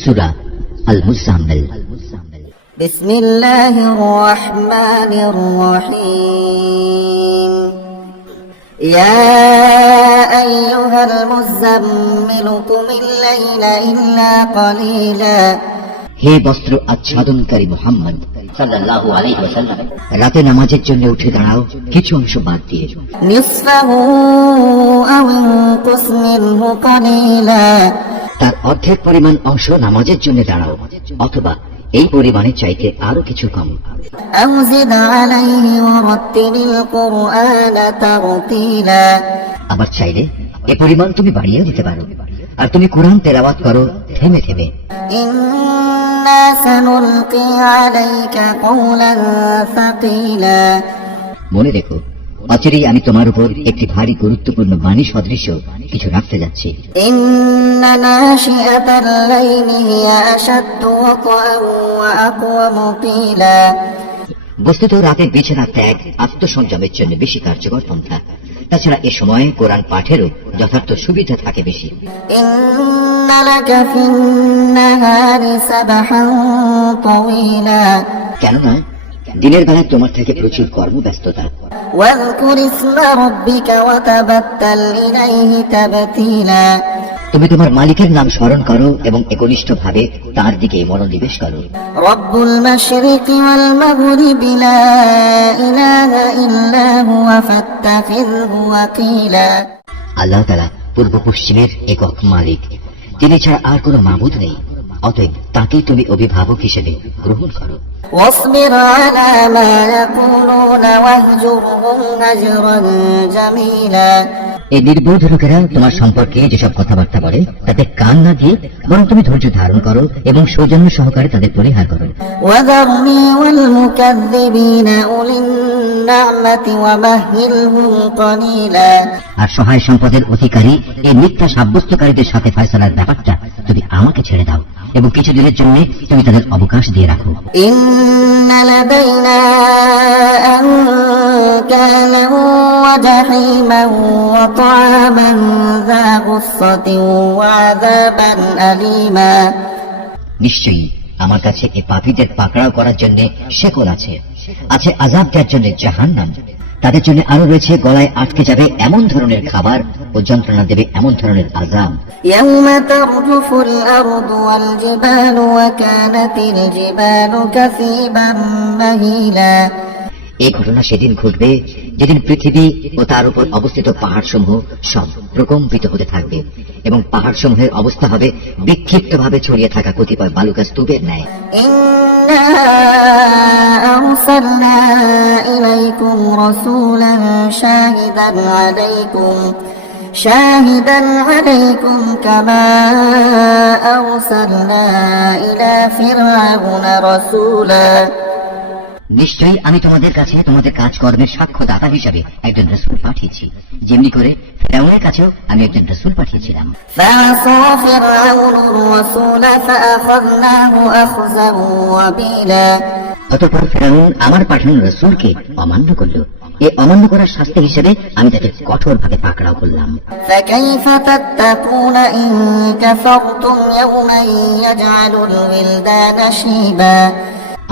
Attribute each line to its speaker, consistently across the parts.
Speaker 1: সুরা আল
Speaker 2: بسم الله الرحمن الرحيم يا أيها المزمل قم الليل إلا قليلا
Speaker 1: হে বস্ত্র আচ্ছাদনকারী মোহাম্মদ
Speaker 3: সাল্লাল্লাহু আলাইহি ওয়াসাল্লাম
Speaker 1: রাতে নামাজের জন্য উঠে দাঁড়াও কিছু অংশ বাদ দিয়ে
Speaker 2: নিসফাহু আও ইনকুস মিনহু কালিলা
Speaker 1: তার অর্ধেক পরিমাণ অংশ নামাজের জন্য দাঁড়াও অথবা এই পরিমাণের চাইতে আরো কিছু কম আবার চাইলে এ পরিমাণ তুমি বাড়িয়েও দিতে পারো আর তুমি কোরআন তেলাওয়াত করো থেমে থেমে মনে রেখো অচিরেই আমি তোমার উপর একটি ভারী গুরুত্বপূর্ণ বাণী সদৃশ্য কিছু রাখতে যাচ্ছি বস্তুত রাতে বিছানা ত্যাগ আত্মসংযমের জন্য বেশি কার্যকর পন্থা তাছাড়া এ সময়ে কোরআন পাঠেরও যথার্থ সুবিধা থাকে বেশি কেননা দিনের বেলায় তোমার থেকে প্রচুর কর্মব্যস্ততা তুমি তোমার মালিকের নাম স্মরণ করো এবং একনিষ্ঠ ভাবে তার দিকে মনোনিবেশ করো আল্লাহ তালা পূর্ব পশ্চিমের একক মালিক তিনি ছাড়া আর কোনো মামুদ নেই অতএব তাকে তুমি অভিভাবক হিসেবে গ্রহণ করো
Speaker 2: জমিলা
Speaker 1: এই নির্বোধ লোকেরা তোমার সম্পর্কে যেসব কথাবার্তা বলে তাদের কান না দিয়ে বরং তুমি ধৈর্য ধারণ করো এবং সৌজন্য সহকারে তাদের পরিহার করো আর সহায় সম্পদের অধিকারী এই মিথ্যা সাব্যস্তকারীদের সাথে ফয়সলার ব্যাপারটা তুমি আমাকে ছেড়ে দাও এবং কিছুদিনের জন্য তুমি তাদের অবকাশ দিয়ে রাখো
Speaker 2: ইন্নালাদাইনা আনকালা ওয়া জাহিমা ওয়া طعاما ذا غصة وعذابا أليما
Speaker 1: নিশ্চয়ই আমার কাছে এ পাপীদের পাকড়াও করার জন্য শেকল আছে আছে আজাব দেওয়ার জন্য জাহান নাম তাদের জন্য আরো রয়েছে গলায় আটকে যাবে এমন ধরনের খাবার ও যন্ত্রণা দেবে এমন ধরনের আজাম ইয়াউমা এই ঘটনা সেদিন ঘটবে যেদিন পৃথিবী ও তার উপর অবস্থিত পাহাড় সমূহ সব প্রকম্পিত হতে থাকবে এবং পাহাড় সমূহের অবস্থা হবে বিক্ষিপ্ত ভাবে ছড়িয়ে থাকা কতিপয় বালুকা স্তূপের ন্যায় নিশ্চয়ই আমি তোমাদের কাছে তোমাদের কাজকর্মের সাক্ষ্যদাতা হিসাবে একজন রসুল পাঠিয়েছি যেমনি করে ফেরাউনের কাছেও আমি একজন রসুল পাঠিয়েছিলাম অতপর ফেরাউন আমার পাঠানো রসুলকে অমান্য করল এ অমান্য করার শাস্তি হিসেবে আমি তাকে কঠোর ভাবে পাকড়াও করলাম
Speaker 2: ফেকাইফা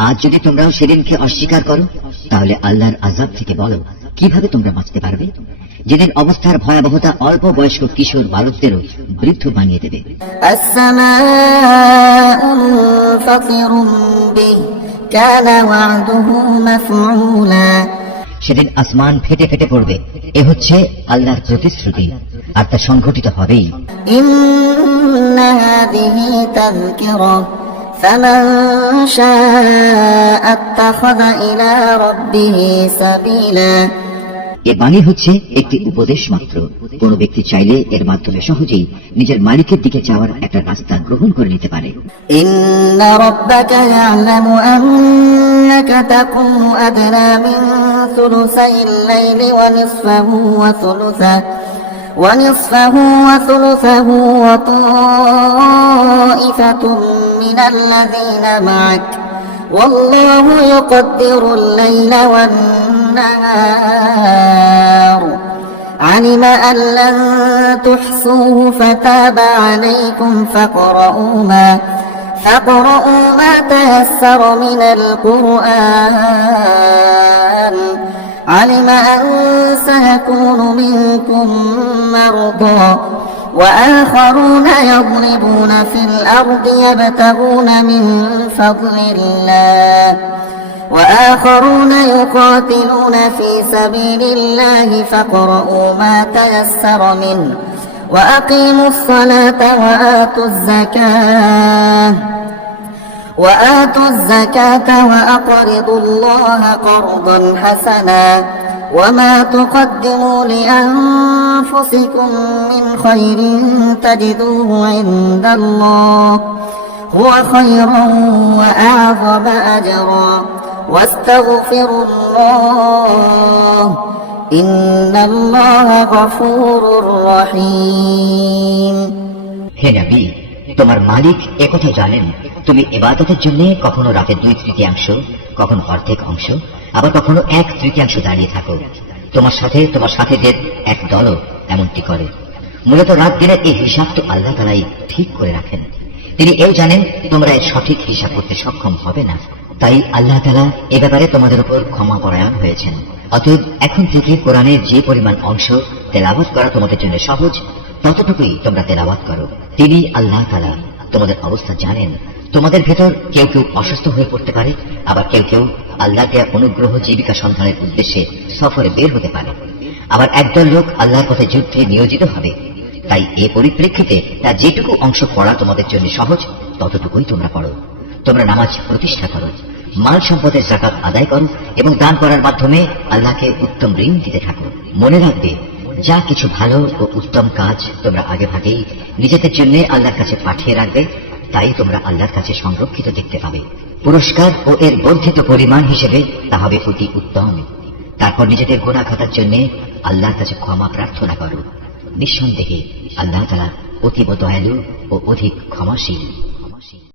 Speaker 1: আজ যদি তোমরাও সেদিনকে অস্বীকার করো তাহলে আল্লাহর আজাব থেকে বলো কিভাবে তোমরা বাঁচতে পারবে যেদিন অবস্থার ভয়াবহতা অল্প বয়স্ক কিশোর বালকদেরও বৃদ্ধ বানিয়ে দেবে সেদিন আসমান ফেটে ফেটে পড়বে এ হচ্ছে আল্লাহর প্রতিশ্রুতি আর তা সংঘটিত হবেই
Speaker 2: فمن شاء اتخذ إلى ربه سبيلا
Speaker 1: এর মানে হচ্ছে একটি উপদেশ মাত্র কোন ব্যক্তি চাইলে এর মাধ্যমে সহজেই নিজের মালিকের দিকে যাওয়ার একটা রাস্তা গ্রহণ করে নিতে
Speaker 2: পারে ইন্না ونصفه وثلثه وطائفة من الذين معك والله يقدر الليل والنهار علم أن لن تحصوه فتاب عليكم فاقرؤوا ما فاقرؤوا ما تيسر من القرآن علم أن سيكون منكم مرضى وآخرون يضربون في الأرض يبتغون من فضل الله وآخرون يقاتلون في سبيل الله فاقرؤوا ما تيسر منه وأقيموا الصلاة وآتوا الزكاة وآتوا الزكاة وأقرضوا الله قرضا حسنا وما تقدموا لأنفسكم من خير تجدوه عند الله هو خيرا وأعظم أجرا واستغفروا الله إن الله غفور رحيم
Speaker 1: يا نبي তোমার মালিক একথা জানেন তুমি এবাদতের জন্য কখনো রাতে দুই তৃতীয়াংশ কখনো অর্ধেক অংশ আবার কখনো এক তৃতীয়াংশ দাঁড়িয়ে থাকো তোমার সাথে তোমার সাথীদের এক দল এমনটি করে মূলত রাত দিনের এই হিসাব তো আল্লাহ তালাই ঠিক করে রাখেন তিনি এও জানেন তোমরা এর সঠিক হিসাব করতে সক্ষম হবে না তাই আল্লাহ তালা এ ব্যাপারে তোমাদের উপর ক্ষমা পরায়ণ হয়েছেন অতএব এখন থেকে কোরআনের যে পরিমাণ অংশ তেলাবত করা তোমাদের জন্য সহজ ততটুকুই তোমরা তেলাওয়াত করো তিনি আল্লাহ তালা তোমাদের অবস্থা জানেন তোমাদের ভেতর কেউ কেউ অসুস্থ হয়ে পড়তে পারে আবার কেউ কেউ আল্লাহ দেয়া অনুগ্রহ জীবিকা সন্ধানের উদ্দেশ্যে সফরে বের হতে পারে আবার একদল লোক আল্লাহর পথে যুদ্ধে নিয়োজিত হবে তাই এ পরিপ্রেক্ষিতে তা যেটুকু অংশ পড়া তোমাদের জন্য সহজ ততটুকুই তোমরা পড়ো তোমরা নামাজ প্রতিষ্ঠা করো মাল সম্পদের জাকাত আদায় করো এবং দান করার মাধ্যমে আল্লাহকে উত্তম ঋণ দিতে থাকো মনে রাখবে যা কিছু ভালো ও উত্তম কাজ তোমরা আগে ভাগেই নিজেদের জন্য আল্লাহর কাছে পাঠিয়ে রাখবে তাই তোমরা আল্লাহর কাছে সংরক্ষিত দেখতে পাবে পুরস্কার ও এর বর্ধিত পরিমাণ হিসেবে তা হবে অতি উত্তম তারপর নিজেদের গোনা খাতার জন্য আল্লাহর কাছে ক্ষমা প্রার্থনা করো নিঃসন্দেহে আল্লাহ তারা অতীব দয়ালু ও অধিক ক্ষমাশীল